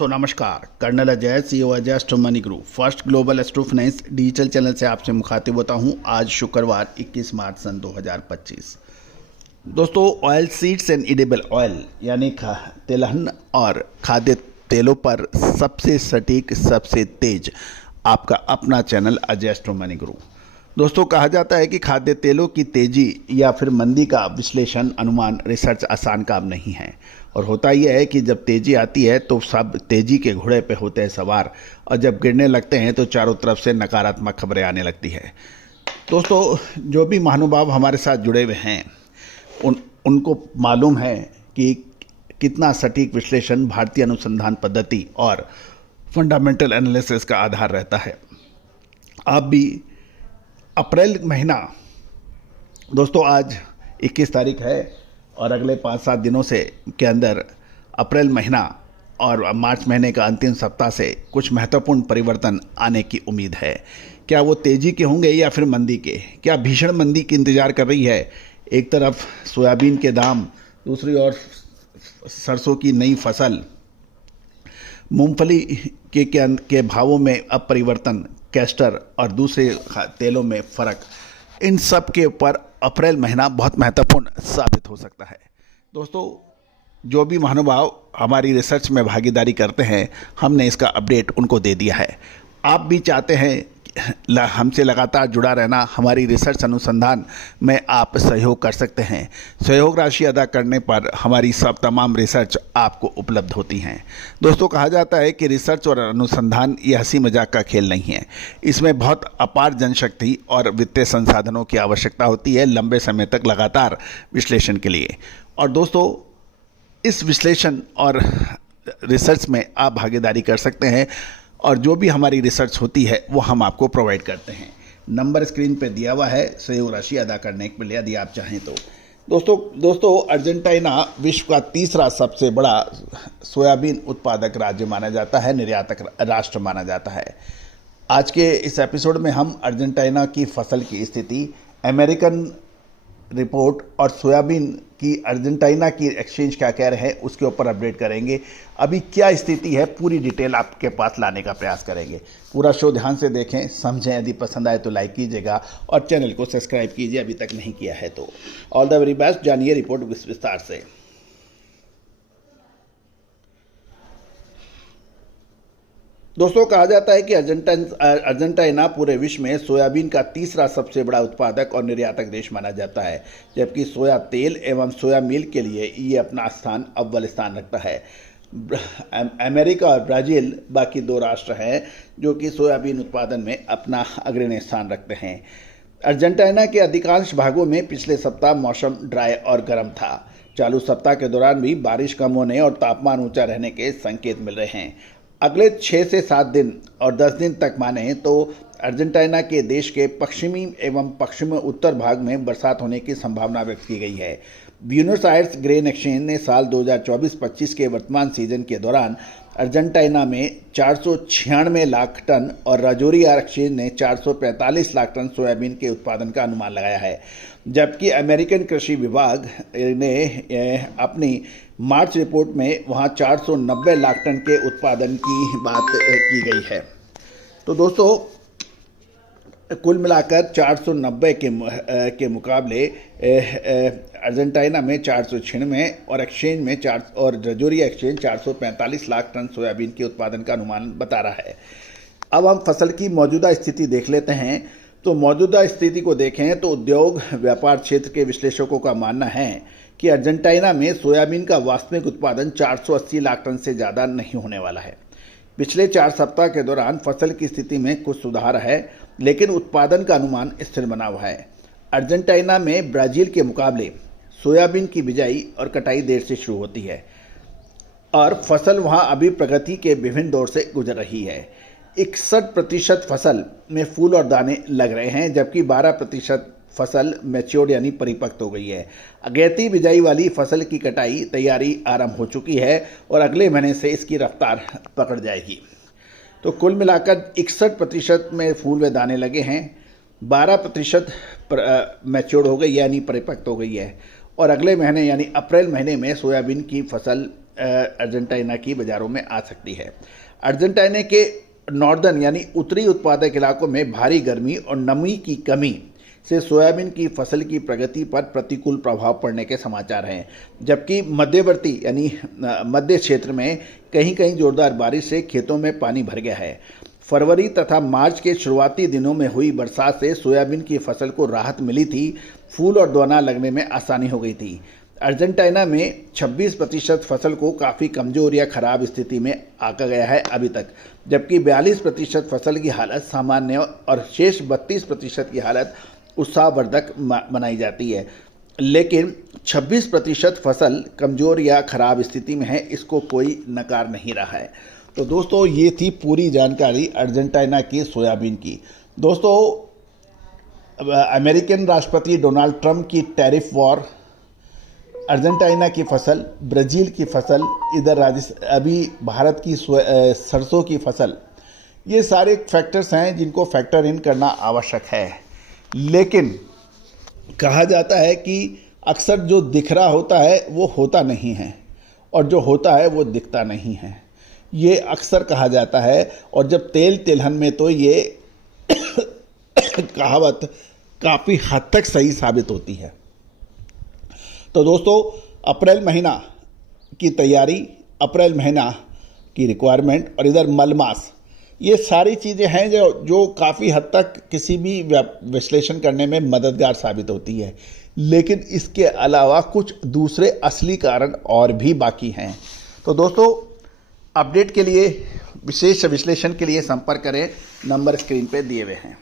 तो नमस्कार, colonel Ajay, CEO Ajay Astro Money Group First Global Astro Finance digital channel से आपसे मुखातिब होता हूं। आज शुक्रवार 21 मार्च सन 2025। दोस्तों, oil seeds and edible oil यानी तिलहन और खाद्य तेलों पर सबसे सटीक, सबसे तेज आपका अपना channel Ajay Astro Money group. दोस्तों, कहा जाता है कि खाद्य तेलों की तेजी या फिर मंदी का विश्लेषण, अनुमान, रिसर्च आसान काम नहीं है। और होता यह है कि जब तेजी आती है तो सब तेजी के घोड़े पे होते हैं सवार, और जब गिरने लगते हैं तो चारों तरफ से नकारात्मक खबरें आने लगती है। दोस्तों, जो भी महानुभाव हमारे साथ जुड़े हुए हैं उनको मालूम है कि कितना सटीक विश्लेषण भारतीय अनुसंधान पद्धति और फंडामेंटल एनालिसिस का आधार रहता है। आप भी अप्रैल महीना, दोस्तों आज 21 तारीख है और अगले 5-7 दिनों से के अंदर अप्रैल महीना और मार्च महीने का अंतिम सप्ताह से कुछ महत्वपूर्ण परिवर्तन आने की उम्मीद है। क्या वो तेजी के होंगे या फिर मंदी के? क्या भीषण मंदी की इंतजार कर रही है? एक तरफ सोयाबीन के दाम, दूसरी ओर सरसों की नई फसल, मूंगफली के भावों में अब परिवर्तन, कैस्टर और दूसरे तेलों में फर्क, इन सब के ऊपर अप्रैल महीना बहुत महत्वपूर्ण साबित हो सकता है। दोस्तों, जो भी महानुभाव हमारी रिसर्च में भागीदारी करते हैं, हमने इसका अपडेट उनको दे दिया है। आप भी चाहते हैं हमसे लगातार जुड़ा रहना, हमारी रिसर्च अनुसंधान में आप सहयोग कर सकते हैं। सहयोग राशि अदा करने पर हमारी तमाम रिसर्च आपको उपलब्ध होती हैं। दोस्तों, कहा जाता है कि रिसर्च और अनुसंधान ये हंसी मजाक का खेल नहीं है। इसमें बहुत अपार जनशक्ति और वित्तीय संसाधनों की आवश्यकता होती है लंबे समय तक लगातार विश्लेषण के लिए। और दोस्तों, इस विश्लेषण और रिसर्च में आप भागीदारी कर सकते हैं, और जो भी हमारी रिसर्च होती है वो हम आपको प्रोवाइड करते हैं। नंबर स्क्रीन पे दिया हुआ है सहयोग राशि अदा करने के लिए, यदि आप चाहें तो। दोस्तों, अर्जेंटीना विश्व का तीसरा सबसे बड़ा सोयाबीन उत्पादक राज्य माना जाता है, निर्यातक राष्ट्र माना जाता है। आज के इस एपिसोड में हम अर्जेंटीना की फसल की स्थिति, अमेरिकन रिपोर्ट और सोयाबीन की अर्जेंटीना की एक्सचेंज क्या कह रहे हैं उसके ऊपर अपडेट करेंगे। अभी क्या स्थिति है, पूरी डिटेल आपके पास लाने का प्रयास करेंगे। पूरा शो ध्यान से देखें, समझें। यदि पसंद आए तो लाइक कीजिएगा और चैनल को सब्सक्राइब कीजिए अभी तक नहीं किया है तो। All the very best. जानिए रिपोर्ट विस्तार से। दोस्तों, कहा जाता है कि अर्जेंटीना पूरे विश्व में सोयाबीन का तीसरा सबसे बड़ा उत्पादक और निर्यातक देश माना जाता है, जबकि सोया तेल एवं सोया मील के लिए ये अपना अव्वल स्थान रखता है। अमेरिका और ब्राज़ील बाकी दो राष्ट्र हैं जो कि सोयाबीन उत्पादन में अपना अग्रणी स्थान रखते हैं। अर्जेंटीना के अधिकांश भागों में पिछले सप्ताह मौसम ड्राई और गर्म था। चालू सप्ताह के दौरान भी बारिश कम होने और तापमान ऊंचा रहने के संकेत मिल रहे हैं। अगले 6 से 7 दिन और 10 दिन तक माने तो अर्जेंटीना के देश के पश्चिमी एवं पश्चिम उत्तर भाग में बरसात होने की संभावना व्यक्त की गई है। ब्यूनस आयर्स ग्रेन एक्सचेंज ने साल 2024-25 के वर्तमान सीजन के दौरान अर्जेंटीना में 496 लाख टन और राजोरिया एक्सचेंज ने 445 लाख टन सोयाबीन के उत्पादन का अनुमान लगाया है, जबकि अमेरिकन कृषि विभाग ने अपनी मार्च रिपोर्ट में वहां 490 लाख टन के उत्पादन की बात की गई है। तो दोस्तों, कुल मिलाकर 490 के मुकाबले अर्जेंटीना में 496 और एक्सचेंज में और Rajoria exchange 445 lakh ton soybean के उत्पादन का अनुमान बता रहा है। अब हम फसल की मौजूदा स्थिति देख लेते हैं। तो मौजूदा स्थिति को देखें तो उद्योग व्यापार क्षेत्र के विश्लेषकों का मानना है कि अर्जेंटीना में सोयाबीन का वास्तविक उत्पादन 480 लाख टन से ज़्यादा नहीं होने वाला है। पिछले 4 सप्ताह के दौरान फसल की स्थिति में कुछ सुधार है, लेकिन उत्पादन का अनुमान स्थिर बना हुआ है। अर्जेंटीना में ब्राज़ील के मुकाबले सोयाबीन की बिजाई और कटाई देर से शुरू होती है और फसल वहां अभी प्रगति के विभिन्न दौर से गुजर रही है। 61% फसल में फूल और दाने लग रहे हैं, जबकि 12% फसल मैच्योर्ड यानी परिपक्व हो गई है। अगेती बिजाई वाली फसल की कटाई तैयारी आरंभ हो चुकी है और अगले महीने से इसकी रफ्तार पकड़ जाएगी। तो कुल मिलाकर 61% में फूल व दाने लगे हैं, 12% मैच्योर्ड हो गई यानी परिपक्व हो गई है, और अगले महीने यानी अप्रैल महीने में सोयाबीन की फसल अर्जेंटीना की बाज़ारों में आ सकती है। अर्जेंटीना के नॉर्दर्न यानी उत्तरी उत्पादक इलाकों में भारी गर्मी और नमी की कमी से सोयाबीन की फसल की प्रगति पर प्रतिकूल प्रभाव पड़ने के समाचार हैं, जबकि मध्यवर्ती यानी मध्य क्षेत्र में कहीं कहीं जोरदार बारिश से खेतों में पानी भर गया है। फरवरी तथा मार्च के शुरुआती दिनों में हुई बरसात से सोयाबीन की फसल को राहत मिली थी, फूल और दाना लगने में आसानी हो गई थी। अर्जेंटीना में 26% फसल को काफ़ी कमज़ोर या ख़राब स्थिति में आका गया है अभी तक, जबकि 42% फसल की हालत सामान्य और शेष 32% की हालत उत्साहवर्धक बनाई जाती है। लेकिन 26% फसल कमज़ोर या ख़राब स्थिति में है, इसको कोई नकार नहीं रहा है। तो दोस्तों ये थी पूरी जानकारी अर्जेंटीना की सोयाबीन की। दोस्तों अमेरिकन राष्ट्रपति डोनाल्ड ट्रंप की टैरिफ वॉर, अर्जेंटीना की फसल, ब्राज़ील की फसल, इधर अभी भारत की सरसों की फसल, ये सारे फैक्टर्स हैं जिनको फैक्टर इन करना आवश्यक है। लेकिन कहा जाता है कि अक्सर जो दिख रहा होता है वो होता नहीं है और जो होता है वो दिखता नहीं है, ये अक्सर कहा जाता है। और जब तेल तिलहन में तो ये कहावत काफ़ी हद तक सही साबित होती है। तो दोस्तों अप्रैल महीना की तैयारी, अप्रैल महीना की रिक्वायरमेंट और इधर मलमास, ये सारी चीज़ें हैं जो काफ़ी हद तक किसी भी विश्लेषण करने में मददगार साबित होती है। लेकिन इसके अलावा कुछ दूसरे असली कारण और भी बाकी हैं। तो दोस्तों अपडेट के लिए, विशेष विश्लेषण के लिए संपर्क करें, नंबर स्क्रीन पे दिए हुए हैं।